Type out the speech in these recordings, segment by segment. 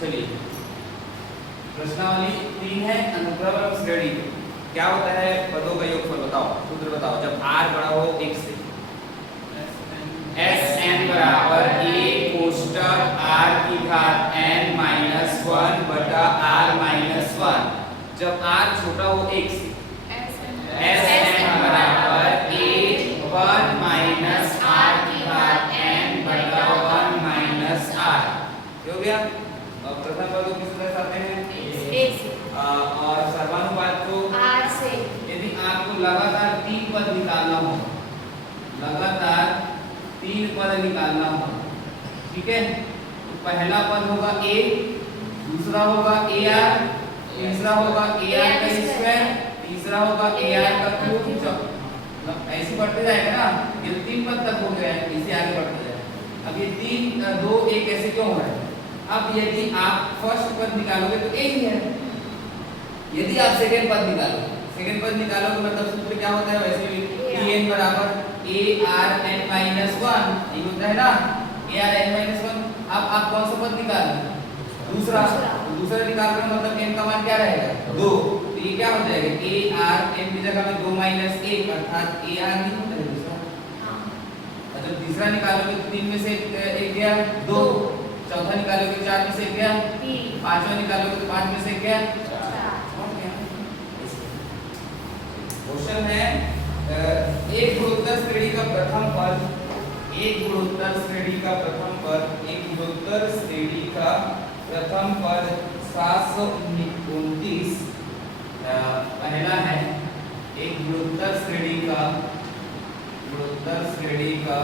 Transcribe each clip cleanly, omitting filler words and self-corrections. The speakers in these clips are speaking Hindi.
चलिए प्रश्नावली 3 है अनुक्रम श्रेणी। क्या होता है पदों का योगफल बताओ, सूत्र बताओ। जब r बड़ा हो 1 से, Sn बराबर a कोष्टक r की घात n माइनस 1 बटा r माइनस 1। जब r छोटा हो 1 से, Sn बराबर a 1 माइनस r की घात n बटा 1 माइनस r। हो गया। प्रथम पद को किस तरह से आते हैं? a से और सर्वानुपात को r से। यदि आपको लगातार 3 पद निकालना हो, लगातार 3 पद निकालना हो, ठीक है, तो पहला पद होगा a, दूसरा होगा ar, तीसरा होगा ar का स्क्वायर, तीसरा होगा ar का क्यूब। ऐसे बढ़ते जाएगा ना, ये 3 पद तक हो गया है, इसे आगे बढ़ते जाएगा। अब ये 3 2 1 ऐसे क्यों हो रहा है? अब यदि आप फर्स्ट पद निकालोगे तो एक ही है, यदि आप सेकंड पद निकालोगे मतलब सूत्र क्या होता है? वैसे भी en बराबर ar n माइनस 1 ये होता है ना, ar n माइनस 1। अब आप कौन सा पद निकाल रहे हैं? दूसरा। तो दूसरा निकाल रहे हैं मतलब n का मान क्या रहेगा? 2। तो ये क्या हो जाएगा? ar n की जगह में 2 माइनस 1 अर्थात ar नहीं होता है दूसरा। और जब तीसरा निकालोगे तो 3 में से 1 गया 2, चौथा निकालोगे 4 में से गया 3, पांचवा निकालोगे तो 5 में से गया 4। क्वेश्चन है एक गुणोत्तर श्रेणी का प्रथम पद, एक गुणोत्तर श्रेणी का प्रथम पद, एक गुणोत्तर श्रेणी का प्रथम पद 729 पहला है। एक गुणोत्तर श्रेणी का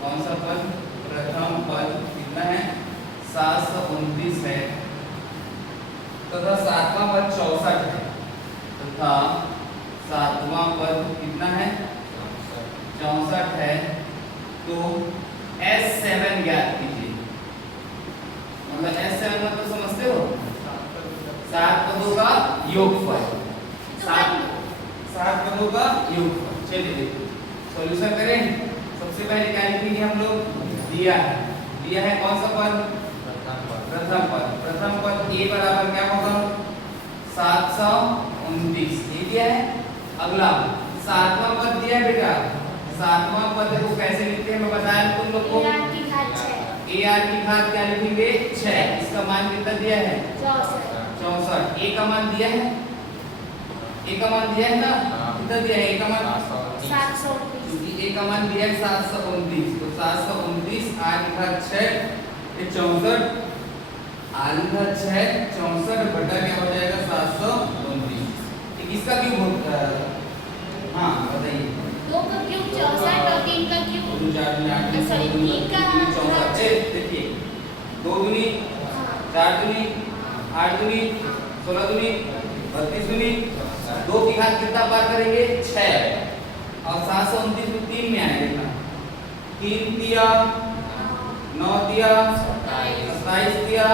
कौन सा पद? प्रथम पद कितना है? 729 है। तथा सातवां पद 64 है। तथा सातवां पद कितना है? 64 है। तो S7 ज्ञात कीजिए। मतलब S7 मतलब समझते हो? 7 पदों का योगफल। 7 पदों का योगफल। चलिए देखो सॉल्यूशन करें। सबसे पहले क्या लिखेंगे हम लोग? दिया है कौन सा पद? प्रथम पद a बराबर क्या होगा? 729 ये दिया है। अगला सातवां पद दिया है बेटा। सातवां पद को कैसे लिखते हैं मैं बताया तुम लोग को? ar की घात 6। ar की घात क्या लिखेंगे? 6। इसका मान कितना दिया है? 64। a का मान दिया है, a का मान दिया है ना? कितना दिया है? a का मान 729। क्योंकि a का मान दिया है 729। तो 729 r की घात 6 ये 64, r की घात 6 64 बटा क्या हो जाएगा? 729। इसका क्यूब होता है? हाँ बताइए। 2 का क्यूब 64 और 3 का क्यूब 2 4 8 सॉरी 3 का 64। देखिए 2 दूनी 4 दूनी 8 दूनी 16 दूनी 32 दूनी 2 की घात कितना पार करेंगे? 6। और 729 को 3 में आएगा। 3 दिया 9 दिया 27 दिया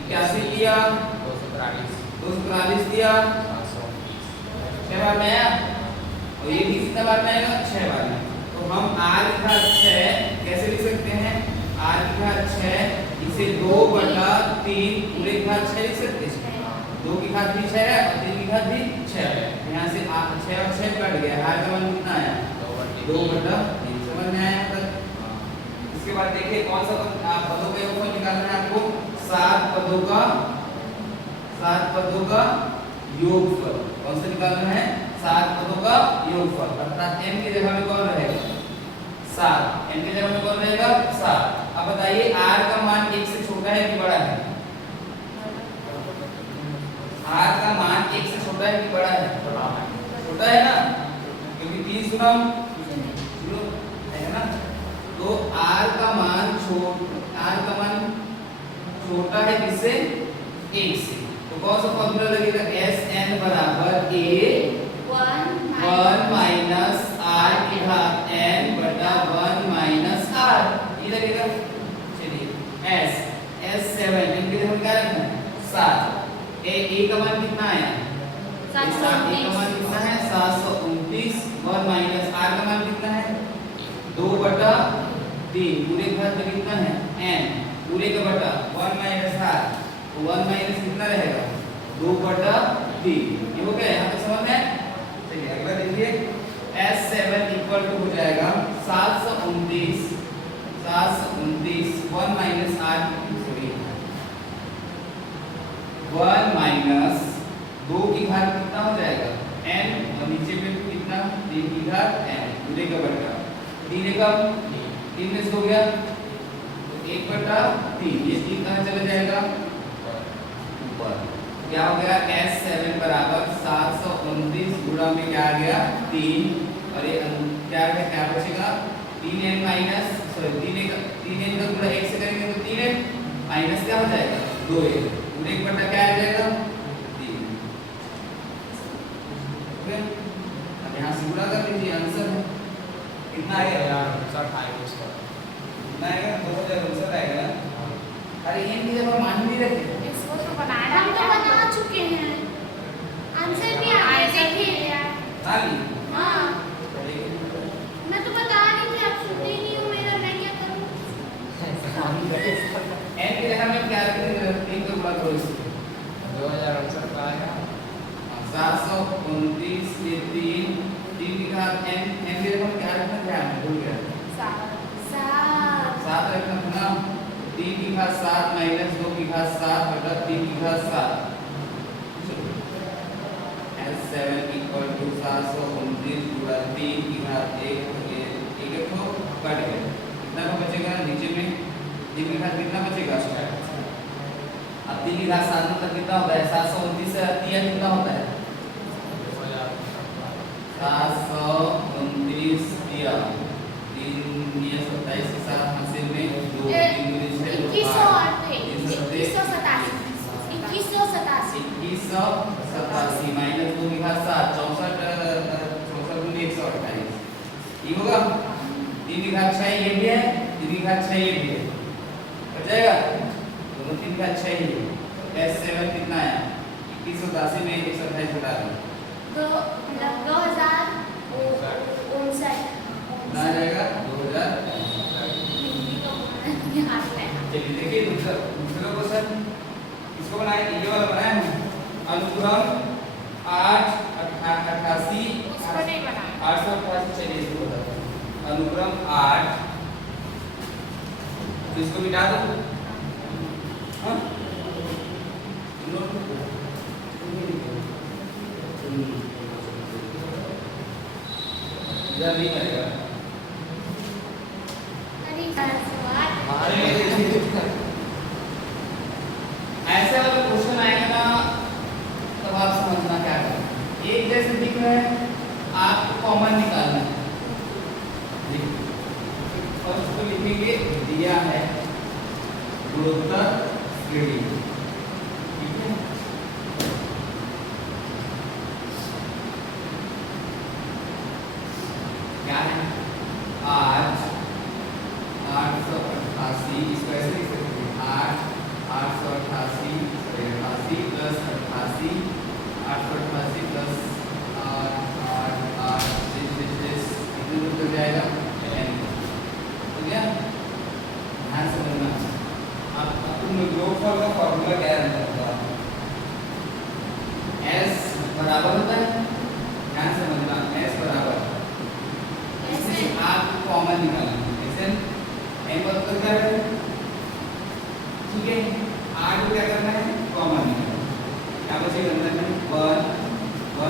81 दिया 243 दिया 6 बार में आया। और ये भी कितना बार में आएगा? 6 बार में। तो हम r की घात 6 कैसे लिख सकते हैं? r की घात 6 इसे 2 बटा 3 पूरे की घात 6 लिख सकते हैं। 2 की घात भी 6 है और 3 की घात भी 6 है। यहाँ से 6 और 6 कट गया। r का मान कितना आया? 2 बटा 3। समझ में आया तक? इसके बाद देखिए कौन सा पद पदों का योगफल निकालना है आपको? 7 पदों का योगफल। कौन सा निकालना है? 7 पदों का योगफल। अर्थात n की जगह में कौन रहेगा? 7। n की जगह में कौन रहेगा? 7। अब बताइए r का मान 1 से छोटा है कि बड़ा है? r का मान 1 से छोटा है कि बड़ा है? छोटा है ना, क्योंकि 3 सुनम है ना। तो r का मान छोटा है किससे? 1 से। तो कौन सा फॉर्मूला लगेगा? Sn बराबर a 1 माइनस r की घात n बटा 1 माइनस r ये लगेगा। चलिए S7 इनके जगह क्या रखना है? 7। a का मान कितना आया? 7 का मान कितना है? 729। 1 माइनस r का मान कितना है? 2 बटा 3 पूरे घात में कितना है? n। पूरे का बटा 1 माइनस हाफ, तो 1 माइनस कितना रहेगा 2/3। ये हो गया, यहाँ तक समझ में? चलिए अगला देखिए, S7 इक्वल टू हो जाएगा 729 1 माइनस 8 सॉरी 1 माइनस 2 की घात कितना हो जाएगा n, और नीचे पे कितना 3 की घात n पूरे का बटा 3 एकम 3 में से हो गया 1/3। ये 3 कहाँ चला जाएगा ऊपर। क्या हो गया S7 बराबर 729 गुणा में क्या आ गया 3, और ये क्या है, क्या बचेगा 3n माइनस सॉरी 3n का गुणा 1 से करेंगे तो 3n माइनस क्या हो जाएगा 2n, पूरे एक बटा क्या आ जाएगा 3। ओके, अब यहाँ से गुणा कर लीजिए, आंसर कितना आएगा यार सर आएगा इसका कितना आएगा 2059 आएगा। अरे n की जगह मान भी रखे, इसको तो बनाना हम तो बना चुके हैं, आंसर भी आ गया देखिए यार। हाँ ली हाँ मैं तो बता रही थी, आप सुनते ही नहीं हो मेरा, मैं क्या करूं? n की जगह में क्या रखेंगे 3 को गुणा करो इससे 2059 का आएगा 729 ये 3 की घात n की जगह में क्या रखना ध्यान में भूल गया 7 रखना था ना, 3 की घात 7 माइनस 2 की घात 7 बटा 3 की घात 7। S7 इक्वल टू 729 गुणा 3 की घात 1 तो कट गया, कितना का बचेगा नीचे में 3 की घात कितना बचेगा, अब 3 की घात 7 मतलब कितना होता है 729 से दिया कितना होता है 729 दिया 3 दिया 27 के साथ हासिल में 2 3 गुणे 6 2187 माइनस 2 की घात 7 64 गुणे 128 ये होगा। 3 की घात 6 ये भी है, 3 की घात 6 ये भी है, हो जाएगा दोनों 3 की घात 6 ही है। S7 कितना है 2187 में 128 घटा दो 2059 कितना आ जाएगा 2000। चलिए देखिए दूसरा क्वेश्चन इसको बनाए, ये वाला बनाए हम अनुक्रम 888 उसको नहीं बनाया 888 चलिए इसको बताते हैं अनुक्रम 8 तो इसको मिटा दो हाँ नोट यार नहीं करेगा ऐसे वाला क्वेश्चन आएगा ना तब आप समझना क्या करें, एक जैसे दिख रहा है आपको कॉमन निकालना है। फर्स्ट को लिखेंगे दिया है गुणोत्तर श्रेणी, ठीक है क्या है 888 इसको ऐसे लिख सकते हैं 888 प्लस 88 888 प्लस 8 कितने हो जाएगा n हो गया। ध्यान से समझना, अब तुम योगफल का फॉर्मूला क्या रहता है s बराबर होता है, ध्यान से समझना s बराबर इसमें आप कॉमन निकालना ऐसे n को तो क्या है ठीक है 8 को क्या करना है कॉमन निकालना, क्या बचेगा अंदर में 1 1 1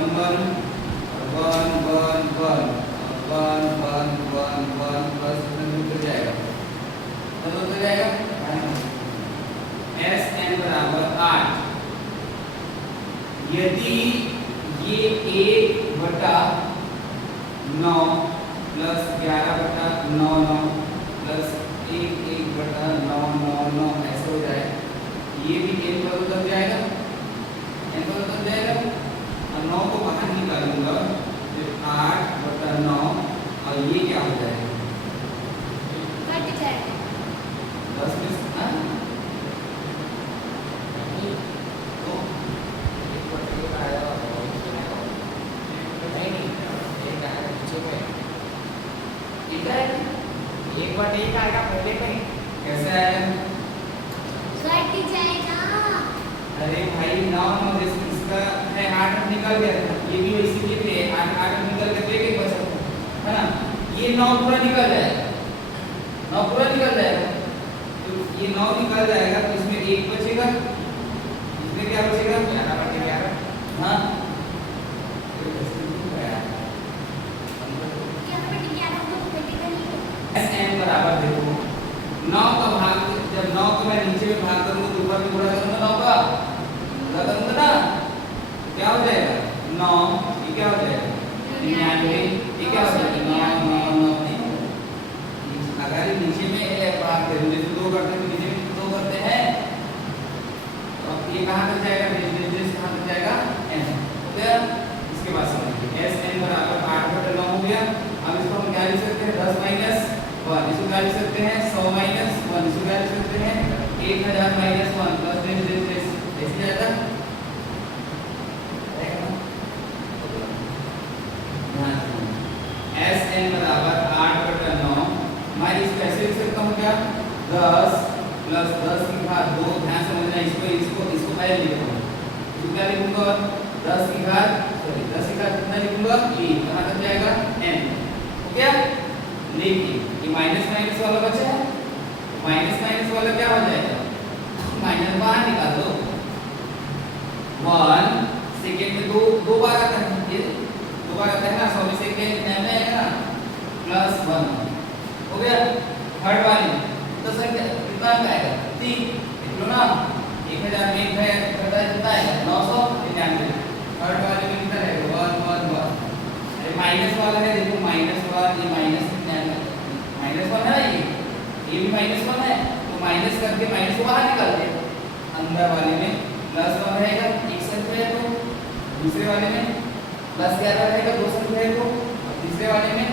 1 1 प्लस हो जाएगा तो हो जाएगा s n बराबर 8। यदि ये 1/9 प्लस 11/9 प्लस 1/9 ऐसे हो जाए, ये भी n पर उतर जाएगा और 9 को बाहर निकालूंगा फिर 8/9 और ये क्या हो जाएगा 10 में से तो एक बार एक आएगा पहले में कैसे आएगा अरे भाई 9 9 जैसे इसका है 8 निकल गया था, ये भी इसीलिए थे 8 8 निकल के तो एक बचा है ना, ये 9 पूरा निकल जाएगा, 9 पूरा निकल जाएगा, तो ये 9 निकल जाएगा तो इसमें 1 बचेगा, इसमें क्या बचेगा 11/11। हाँ एन बराबर देखो 9 का भाग, जब 9 को मैं नीचे में भाग करूंगा तो ऊपर में गुणा करूंगा 9 का गुणा करूंगा ना, क्या हो जाएगा 9, ये क्या हो जाएगा 99, ये क्या हो जाएगा 9 9 9। अगर नीचे में भाग करें जैसे 2 करते हैं तो नीचे में 2 करते हैं, तो ये कहाँ तक जाएगा, कहाँ तक जाएगा n, तो इसके बाद समझिए s n बराबर 8/9 हो गया। अब इसको हम क्या लिख सकते हैं 10 माइनस 1, इसको क्या लिख सकते हैं 100 माइनस 1, इसको क्या लिख सकते हैं 1000 माइनस 1 प्लस this ऐसे जाएगा एस एन बराबर 8/9, मैं इसको ऐसे लिख सकता हूँ क्या 10 प्लस 10 की घात 2, ध्यान समझना, इसको पहले लिखूंगा, इसको क्या लिखूंगा 10 की घात कितना लिखूंगा 3, कहाँ तक जाएगा n, क्या लेकिन ये माइनस माइनस वाला बचा है, माइनस माइनस वाला क्या हो जाएगा माइनस बाहर निकाल दो, 1 सेकेंड में दो बार आता है, ये 2 बार आता है ना, 100 में सेकेंड में आएगा ना, प्लस 1 हो गया। थर्ड वाली तो संख्या कितना आएगा 3, लिख लो ना 1000 में 1 है कितना आएगा 999, थर्ड वाले में कितना रहेगा 1 1 1, अरे माइनस वाला है देखो -1, ये माइनस कितना है -1 है, ये भी -1 है, तो माइनस करके माइनस को बाहर निकालते हैं, अंदर वाले में +1 रहेगा, एक संख्या है तो दूसरे वाले में +11 रहेगा, 2 संख्या है तो तीसरे वाले में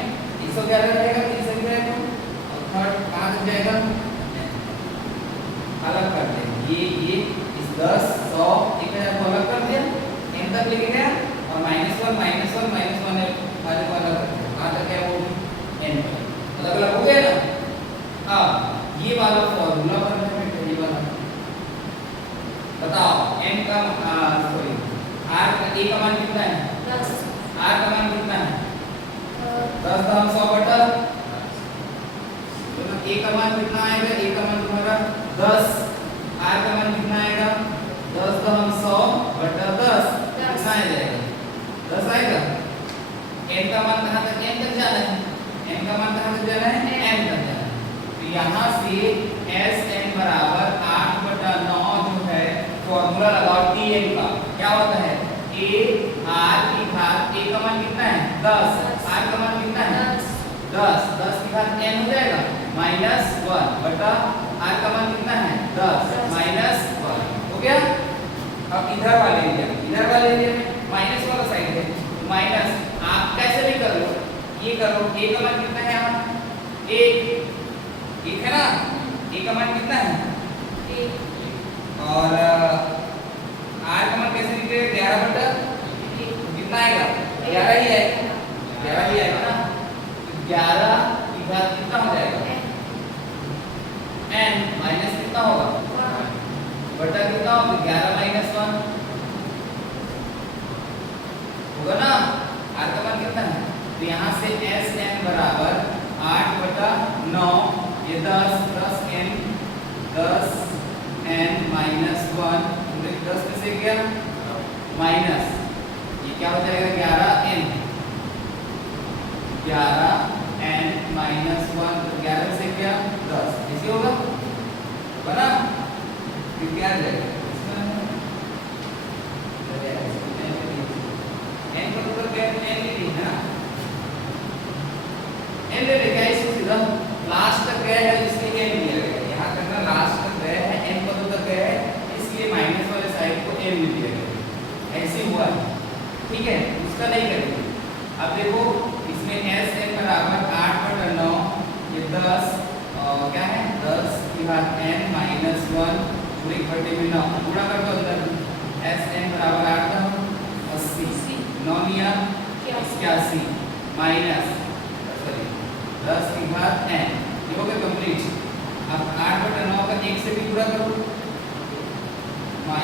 111 रहेगा, 3 संख्या है तो, और थर्ड कहाँ तक जाएगा अलग कर दें, ये इस 10 100 1000 को अलग कर दिया, n तक लेके गया, और -1 वाले को अलग कर दिया, कहाँ तक है वो n अलग अलग हो गया ना। अब ये वाला फॉर्मूला परफेक्ट है, ये वाला बताओ n का सॉरी r का a का मान कितना है 10, r का मान कितना है 10 का हम 100 बटा, तो a का मान कितना आएगा, a का मान तुम्हारा 10, r का मान कितना आएगा 10 का हम 100 बटा 10 कितना आ जाएगा 10 आएगा। n का मान कहाँ तक n तक जाना है, n का मान कहाँ तक जाना है n तक जाना है, तो यहाँ से s n बराबर 8/9 जो है फॉर्मूला लगाओ tn का, क्या होता है a r की घात, a का मान कितना है 10, r का मान कितना है 10 की घात n हो जाएगा -1 बटा r का मान कितना है 10 -1 हो गया। अब इधर वाले एरिया में माइनस वाला साइड है, माइनस आप कैसे भी कर लो, ये करो a का मान कितना है यहाँ 1 है ना, a का मान कितना है 1, और r का मान कैसे निकलेगा 11 बटा कितना आएगा 11 ही आएगा ना, 11 की घात कितना हो जाएगा n माइनस कितना होगा बटा कितना होगा 11 - 1 होगा ना, r का मान कितना है, तो यहाँ से s n बराबर 8/9, ये 10 प्लस n 10 n -1, 10 में से क्या माइनस, ये क्या हो जाएगा 11 n 11 तो 11 से क्या 10 ऐसे होगा बना, फिर क्या आ जाएगा n का मतलब क्या n नहीं है ना, n ले लेगा इसको सीधा लास्ट तक गया है इसलिए n लिया गया, यहाँ तक ना लास्ट तक गया है n पदों तक गया है इसलिए माइनस वाले साइड को n ले लिया गया, ऐसे हुआ ठीक है, उसका नहीं करेंगे। अब देखो इसमें s n बराबर 8/9, ये 10 क्या है 10 की घात n -1 पूरे बटे में 9 गुणा कर दो अंदर, s n बराबर 8 80 9 लिया 81 माइनस सॉरी 10 की घात n, ये हो गया कंप्लीट। अब 8/9 का 1 से भी गुणा करो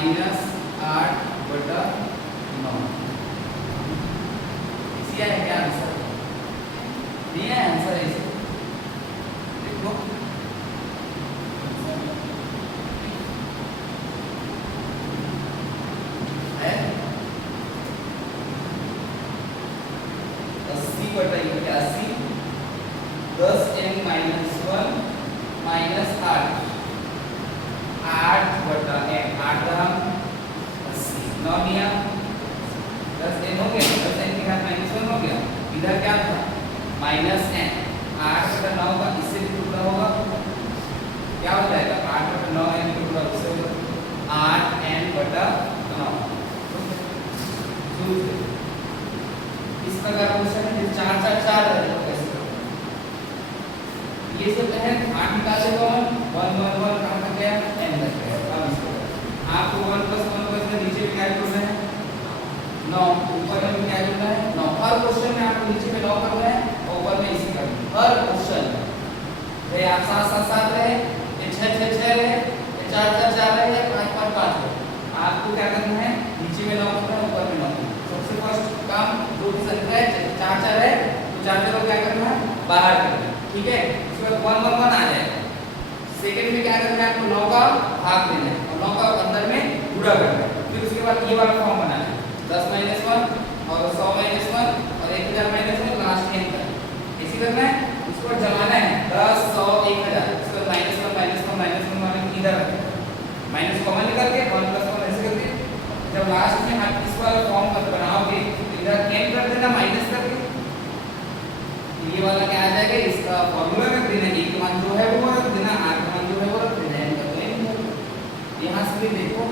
-8/9। इसी है क्या आंसर? नहीं है आंसर ऐसे देखो है 80/81 10n - 1 -8 8/n 8 ग्राम 80 9 दिया 10n हो गया 10n के साथ -1 हो गया इधर क्या था -n 8/9 का इससे भी टुकड़ा होगा क्या हो जाएगा 8/9 n टुकड़ा उससे होगा 8n/9 इस प्रकार क्वेश्चन है 4 4 4 है तो कैसे ये सब है 8 निकाले तो 1 1 1 कहां तक गया n तक गया अब इसको आपको 1 + 1 + में नीचे भी क्या करना है 9 ऊपर में क्या करना है 9 हर क्वेश्चन में आपको नीचे में 9 करना है और ऊपर में इसी करना है हर क्वेश्चन भाई आप 7 7 7 रहे ये 6 6 6 रहे ये 4 4 4 रहे ये 5 5 5 रहे आपको क्या करना है नीचे में 9 करना है ऊपर में 9 सबसे फर्स्ट काम जो भी संख्या है 4 4 है तो 4 4 को क्या करना है बाहर करना है ठीक है उसके बाद 1 1 1 आ जाएगा सेकंड में क्या करना है आपको 9 का भाग देना है और 9 का अंदर में गुणा करना है फिर उसके बाद ये वाला फॉर्म बनाना है 10 - 1 और 100 - 1 और 1000 - 1 लास्ट में तक इसी करना है उसको जमाना है 10 100 1000 उसके बाद -1 -1 माने इधर माइनस कॉमन निकाल के 1 + 1 ऐसे करके जब लास्ट में आप इस वाला फॉर्म बनाओगे तो इधर कैन कर देना माइनस करके ये वाला क्या आ जाएगा इसका फार्मूला रख देना a का मान जो है वो रख देना r का मान जो है वो रख देना इनका तो यहां से भी देखो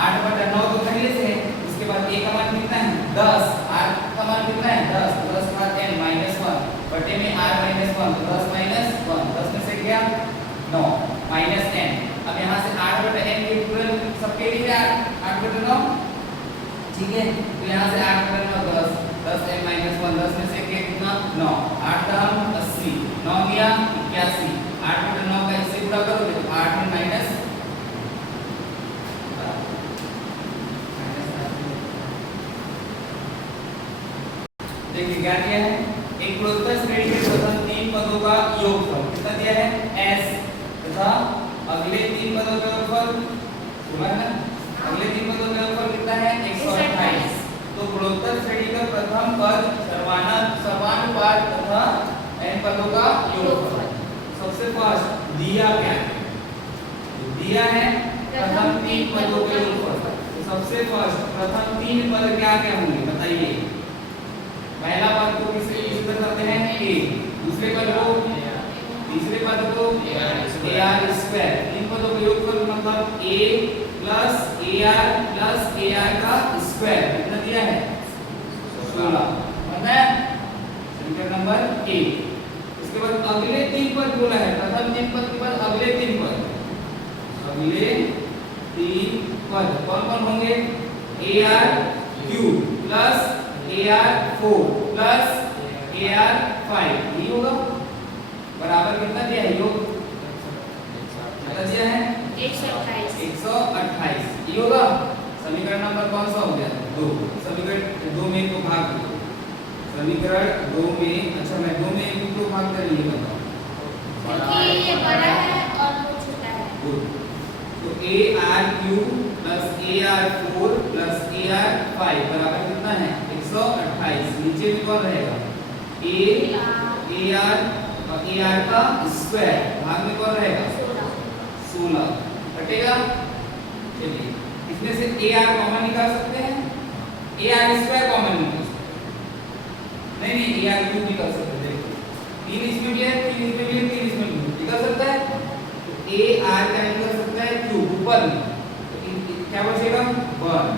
8/9 तो पहले से है उसके बाद a का मान कितना है 10 r का मान कितना है 10 10 का n - 1 बटे में r - 1 तो 10 - 1 10 में से गया 9 -n अब यहां से 8/n के तुरंत सबके लिए 8/9 ठीक है तो यहां से 8/9 10 10n - 1 10 में से कितना 9 8 का हम 80 9 दिया 81 8/9 का इससे गुणा करोगे तो 8 में माइनस देखिए क्या दिया है एक प्रोत्तर श्रेणी के प्रथम 3 पदों का योगफल कितना दिया है s तथा अगले 3 पदों का योगफल सुना है अगले 3 पदों का योगफल कितना है 128 तो गुणोत्तर श्रेणी का प्रथम पद समानुपात तथा n पदों का योगफल सबसे फर्स्ट दिया क्या है दिया है प्रथम 3 पदों के योगफल तो सबसे फर्स्ट प्रथम 3 पद क्या क्या होंगे बताइए पहला पद को किससे युक्त करते हैं a दूसरे पद को तीसरे पद को ar स्क्वायर इन पदों का योगफल मतलब a plus ar plus ar का स्क्वायर कितना दिया है 16 है समीकरण नंबर 1 उसके बाद अगले 3 पद बोला है प्रथम 3 पद के बाद अगले 3 पद कौन कौन होंगे ar cube plus ar4 plus ar5 ये होगा बराबर कितना दिया है योग कितना दिया है 128 ये होगा समीकरण नंबर कौन सा हो गया 2 समीकरण 2 में को भाग दो समीकरण 2 में अच्छा मैं 2 में को भाग कर लिए बताओ क्योंकि ये बड़ा है और वो छोटा है तो ar3 plus ar4 plus ar5 बराबर कितना है 128 नीचे भी कौन रहेगा a ar और ar का स्क्वायर भाग में कौन रहेगा 16 कटेगा चलिए इसमें से ar कॉमन निकाल सकते हैं ar स्क्वायर कॉमन निकाल सकते हैं नहीं ar क्यूब निकाल सकते हैं देखो 3 इसमें भी है 3 इसमें भी है 3 इसमें भी निकाल सकता है तो ar का निकाल सकता है क्यूब ऊपर में तो क्या बचेगा 1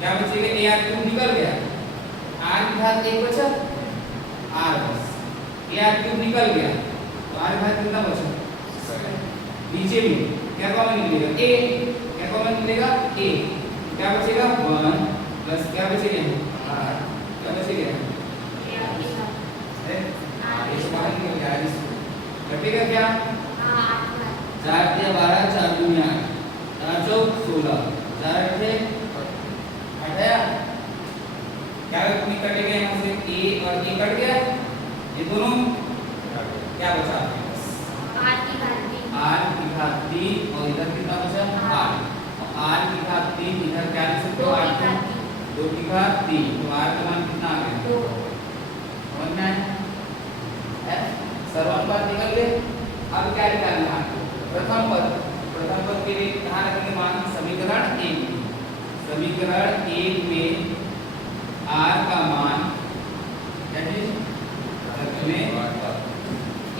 क्या बचेगा ar क्यूब निकल गया r की घात 1 बचा r बस ar क्यूब निकल गया तो r घात कितना बचा नीचे भी क्या कॉमन निकलेगा a क्या कॉमन निकलेगा a क्या बचेगा 1 प्लस क्या बचेगा r क्या बचेगा इस बाहर निकल गया इसको घटेगा क्या 4 दिया 12 4 दूनी 8 4 चौक 16 4 8 और ए कट गया, ये दोनों क्या बचा आपके पास? आर की घात 3 आर की घात 3 और इधर कितना बचा? 8। आर की घात 3 इधर क्या लिख सकते हो? 8 को 2 की घात 3, तो आर का मान कितना आ गया? 2। समझ में आया? सर्वम पद निकल गए। अब क्या निकालना है आपको? प्रथम पद के लिए कहाँ रखेंगे मान? समीकरण 1 में। समीकरण 1 में आर का मान क्या चीज रखने?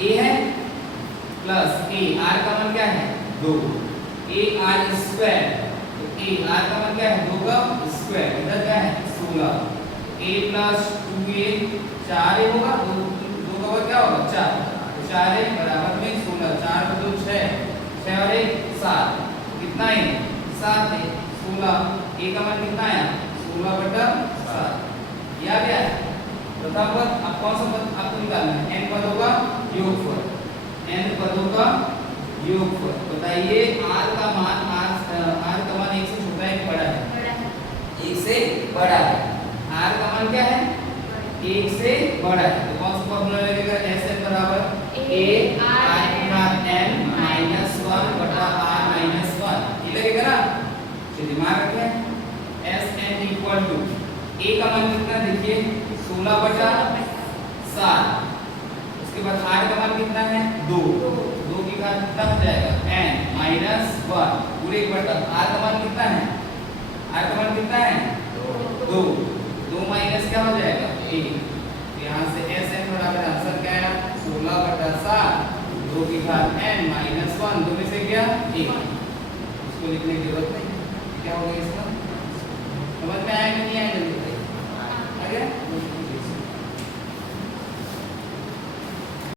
ए है प्लस ए, आर का मान क्या है? 2, ए आर स्क्वायर, तो ए आर का मान क्या है? 2 का स्क्वायर, इधर क्या है? 16, ए प्लस 2a 4a होगा, 2 का वर्ग क्या होगा? 4, तो 4a बराबर में 16, 4 को 2 6, 6 और 1 7, कितना है? 7 है, 16, ए का मान कितना है? 16/7, ये आ गया। प्रथम पद। अब कौन सा पद आपको निकालना है? n पदों का योगफल, n पदों का योगफल। बताइए r का मान 1 से छोटा है कि बड़ा है? बड़ा है। 1 से बड़ा है। r का मान क्या है? 1 से बड़ा है, तो कौन सा फॉर्मूला लगेगा? Sn बराबर a r की घात n माइनस 1 बटा r माइनस 1, ये लगेगा ना? तो दिमाग रखें, Sn इक्वल टू a का मान कितना? देखिए 16/7, उसके बाद r का मान कितना है? 2, 2 की घात कितना हो जाएगा? n माइनस 1 पूरे एक बटा, r का मान कितना है? r का मान कितना है? 2, 2 माइनस क्या हो जाएगा? 1, तो यहाँ से Sn बराबर आंसर क्या आया? 16/7, 2 की घात n माइनस 1, 2 में से क्या? 1, इसको लिखने की जरूरत नहीं। क्या होगा इसका? समझ में आया कि नहीं आया?